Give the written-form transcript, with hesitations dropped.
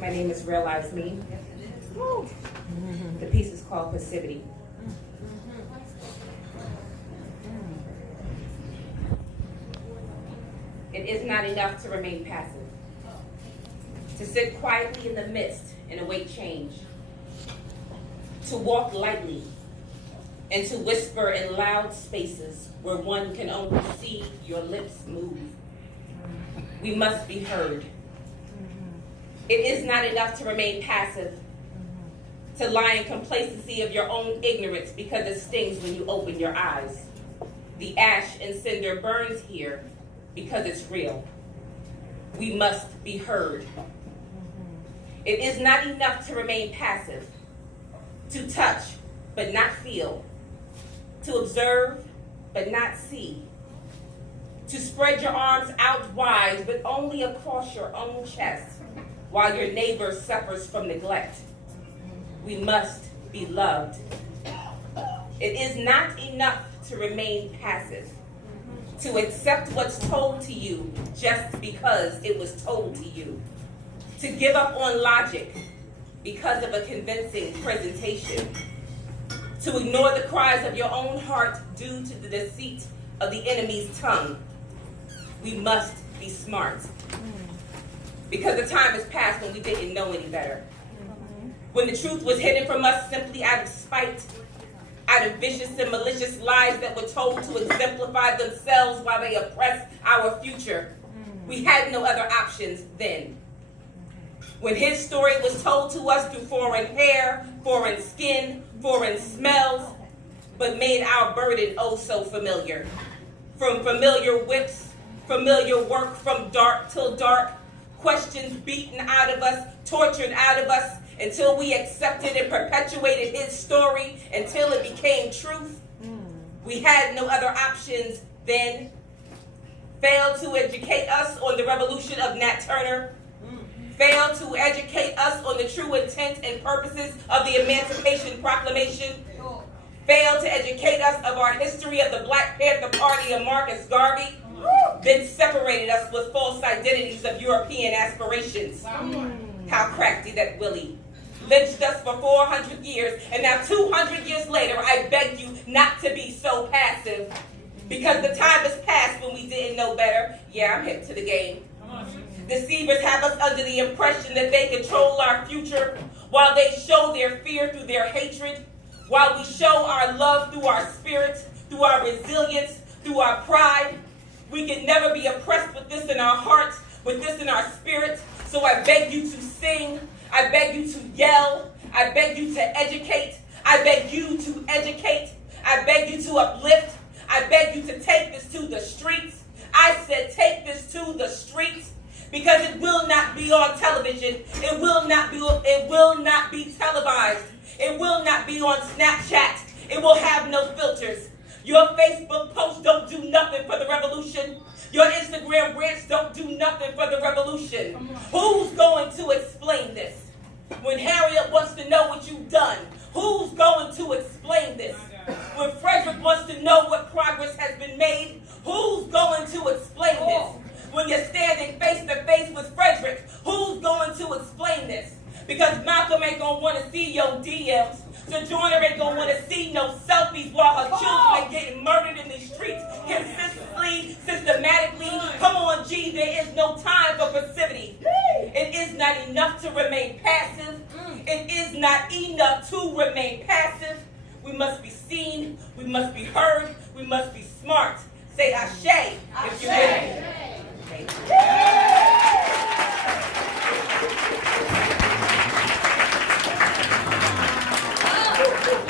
My name is Realize Me. The piece is called Passivity. It is not enough to remain passive, to sit quietly in the midst and await change, to walk lightly, and to whisper in loud spaces where one can only see your lips move. We must be heard. It is not enough to remain passive, to lie in complacency of your own ignorance because it stings when you open your eyes. The ash and cinder burns here because it's real. We must be heard. It is not enough to remain passive, to touch but not feel, to observe but not see, to spread your arms out wide but only across your own chest while your neighbor suffers from neglect. We must be loved. It is not enough to remain passive, to accept what's told to you just because it was told to you, to give up on logic because of a convincing presentation, to ignore the cries of your own heart due to the deceit of the enemy's tongue. We must be smart, because the time has passed when we didn't know any better, when the truth was hidden from us simply out of spite, out of vicious and malicious lies that were told to exemplify themselves while they oppressed our future. We had no other options then. When his story was told to us through foreign hair, foreign skin, foreign smells, but made our burden oh so familiar. From familiar whips, familiar work from dark till dark, questions beaten out of us, tortured out of us, until we accepted and perpetuated his story until it became truth. We had no other options then. Failed to educate us on the revolution of Nat Turner. Failed to educate us on the true intent and purposes of the Emancipation Proclamation. Failed to educate us of our history of the Black Panther Party of Marcus Garvey. Then separated us with false identities of European aspirations. How crafty that Willie. Lynched us for 400 years, and now 200 years later, I beg you not to be so passive, because the time has passed when we didn't know better. Yeah, I'm hip to the game. Deceivers have us under the impression that they control our future, while they show their fear through their hatred, while we show our love through our spirit, through our resilience, through our pride. We can never be oppressed with this in our hearts, with this in our spirit. So I beg you to sing. I beg you to yell. I beg you to educate. I beg you to educate. I beg you to uplift. I beg you to take this to the streets. I said take this to the streets, because it will not be on television. It will not be televised. It will not be on Snapchat. It will have no filters. Your Facebook posts don't do nothing for the revolution. Your Instagram rants don't do nothing for the revolution. Who's going to explain this? When Harriet wants to know what you've done, who's going to explain this? When Frederick wants to know what progress has been made, who's going to explain this? When you're standing face to face with Frederick, who's going to explain this? Because Malcolm ain't going to want to see your DMs. Sojourner ain't going to want to see no selfies while her children are getting murdered in these streets consistently, systematically. Come on, G, there is no time for passivity. It is not enough to remain passive. It is not enough to remain passive. We must be seen. We must be heard. We must be smart. Say ashe if you're ready.